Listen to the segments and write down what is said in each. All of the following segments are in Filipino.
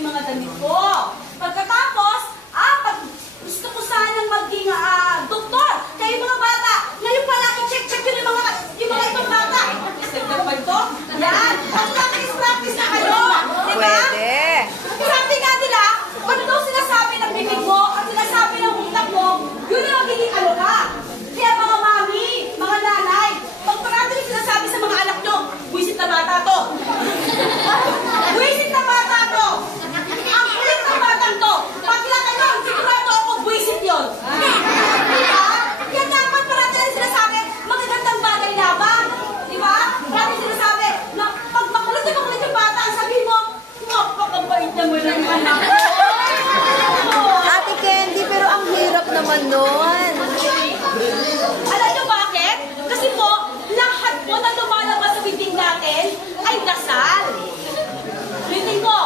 yung mga damit ko. Pagkatapos, pag gusto ko sanang maging doktor, kaya yung mga bata, ngayon pala, i-check-check yun yung mga itong bata. Step na ba ito? Yan. Practice na kayo. Diba? Pwede. Sabi nga nila, ano daw sinasabi ng bibig mo at sinasabi ng utak mo, yun ang magiging ano ka. Kaya mga mami, mga nanay, pag parati rin sinasabi sa mga anak nyo, buwisit na bata to. Buwisit na bata to. Ang kulit na batang to. Pag lang kayo, sigurado ako, buwisit yun. Diba? Kaya dapat parati rin sinasabi, magagandang bagay lamang. Diba? Parati sinasabi, na pag makulit yung bata, ang sabihin mo, napakabait naman ang anak ko. Ate Candy, pero ang hirap naman nun. Alam niyo bakit? Kasi po, lahat po na lumalabas sa bibig natin ay dasal. Ulitin ko,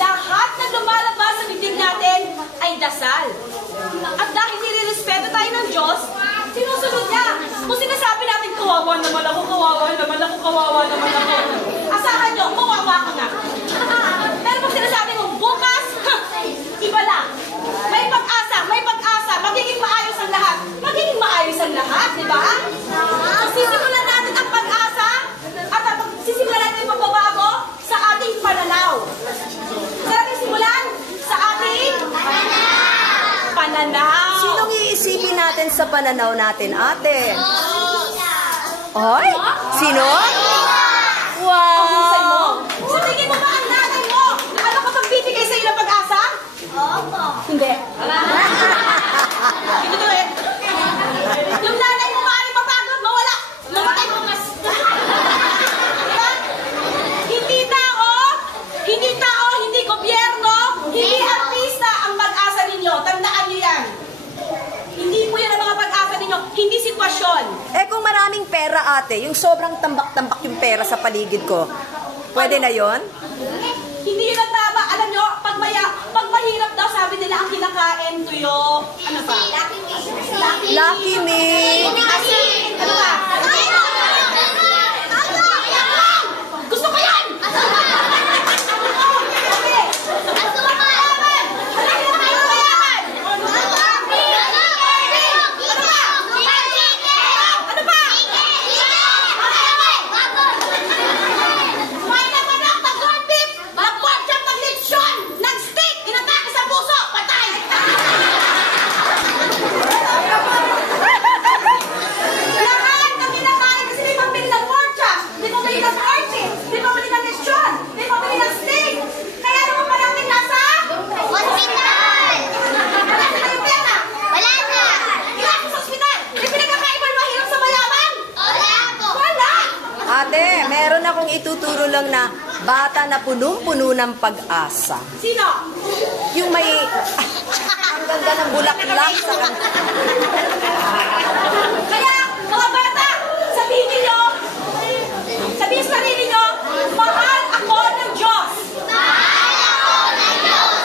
lahat na lumalabas sa bibig natin ay dasal. At dahil nire-respeto tayo ng Diyos, sinusunod niya. Kung sinasabi natin, kawawa naman ako, kawawa naman ako, kawawa naman ako. Asahan niyo, kawawa ka nga. Pero pag sinasabi mo, bukas, iba lang. May pag-asa, magiging maayos ang lahat. Magiging maayos ang lahat, di ba? So, sisimulan natin ang pag-asa at sisimulan natin yung pagbabago sa ating pananaw. Sa ating simulan? Sa ating pananaw. Sinong iisipin natin sa pananaw natin, ate? Oy? Sino? Wow! Ang husay mo? Sa tingin mo ba ang nanay mo? Ano ka pang bibigay sa iyo ng pag-asa? Opo. Hindi. Hindi to eh. Yung nanay mo maaaring mapagod, mawala. Mamatay mo mas. Diba? Hindi tao, hindi gobyerno, hindi artista ang pag-asa ninyo. Tandaan niyo yan. Hindi po yan ang mga pag-asa ninyo. Hindi sitwasyon. Eh kung maraming pera, ate, yung sobrang tambak-tambak yung pera sa paligid ko, pwede na yon? Hindi yun ang tama. Alam nyo, pag mahirap daw, sabi nila ang kinakain, tuyo, ano pa? Lucky me! Ano ba? Gusto ko yan! Ate, meron akong ituturo lang na bata na punong-puno ng pag-asa. Sino? Yung may ang ganda ng bulaklak sa kanya. Kaya, mga bata, sabihin sa sarili nyo, mahal ako ng Diyos. Mahal ako ng Diyos.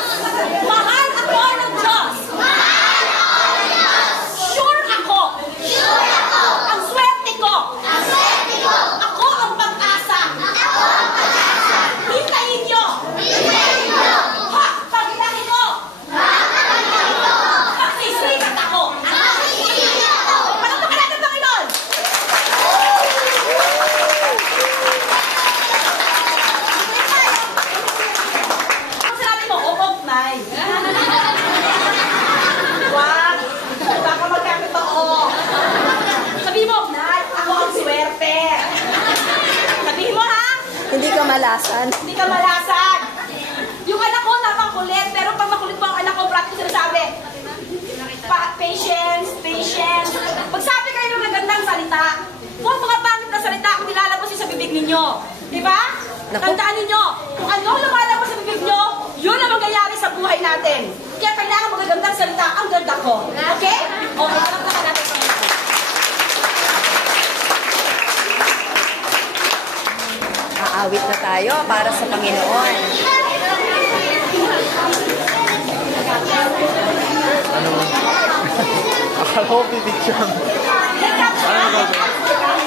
Mahal ako ng Diyos. Mahal ako ng Diyos. Sure ako. Sure ako. Ang swerte ko. Ang swerte ko. Ako ang pag-asa. Ako ang pag-asa. Hintayin nyo. Hintayin nyo. Ha! Pagkitahin mo. Ha! Pagkitahin mo. Magsisikat ako. Magsisikat ako. Palakpakan natin, Panginoon. Ang sinabi mo, opok, Nay. Wag. Baka magkakatoo. Sabihin mo, Nay, ako ang swerte. Sabihin mo, ha? Hindi ka malasan. Hindi ka malasan. Yung anak ko, napakakulit. Pero pag makulit mo ang anak ko, practice sinasabi, patience, patience. Magsabi kayo ng magandang salita. Huwag mga pangit na salita ang nilalabas sa bibig ninyo. Diba? Tandaan ninyo, kung ano lumalabas sa bibig nyo, yun ang mangyayari sa buhay natin. Kaya kailangan magagandang salita ang ganda ko. Okay? Okay, palakpakan natin. Aawit na tayo para sa Panginoon. Akala ko pipicture. Ano ba?